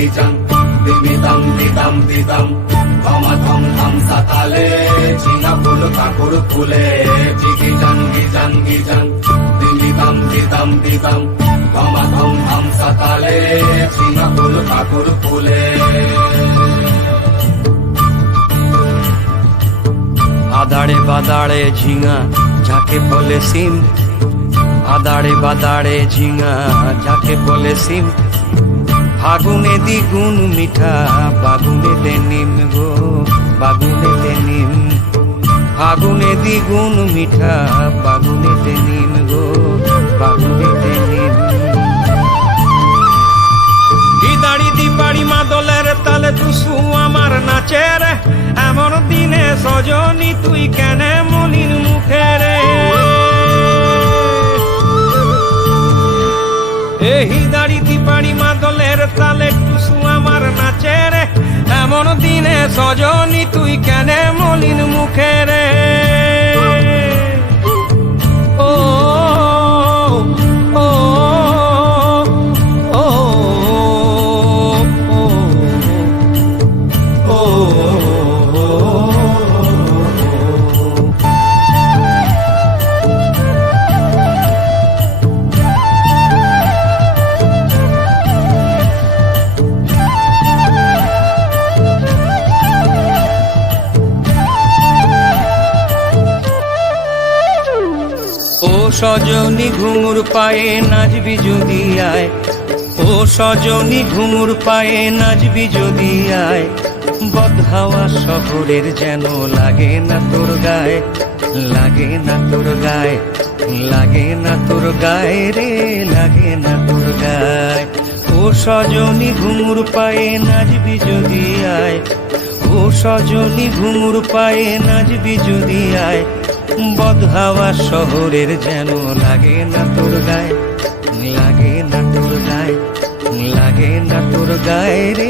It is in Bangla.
gijang dimitam didam didam thama tham tham satale china phul kakur phule gijang gijang gijang dimitam didam didam thama tham tham satale china phul kakur phule আদাড়ে বাদাড়ে ঝিঙা যাকে বলে সিম, আদাড়ে বাদাড়ে ঝিঙা যাকে বলে সিম, ফাগুনে দ্বিগুণ মিঠা বাগুনেতে নিম গো বাগুনেতে নিম, ফাগুনে দ্বিগুণ মিঠা বাগুনেতে নিম গো বাগুনেতে নিম। দিদাড়ি দিপাড়ি মাদলের তালে টুসু আমার নাচের, এমন দিনে সজনী তুই কেনে মলিন মুখে রে। এই দাড়ি দিপাড়ি মাদলের তালে টুসু আমার নাচের, এমন দিনে সজনী তুই কেনে মলিন মুখে রে। ও ও সজনী ঘুঙুর পায়ে নাচবি যদি আয়, ও সজনী ঘুঙুর পায়ে নাচবি যদি আয়, বদহাওয়া শহরের যেন লাগে না তোর গায়ে, লাগে না তোর গায়ে, লাগে না তোর গায়ে রে, লাগে না তোর গায়ে। ও সজনী ঘুঙুর পায়ে নাচবি যদি আয়, ও সজনী ঘুঙুর পায়ে নাচবি যদি আয়, বদহাওয়া শহরের যেন লাগে না তোর গায়ে, লাগে না তোর গায়ে, লাগে না তোর গায়ে রে,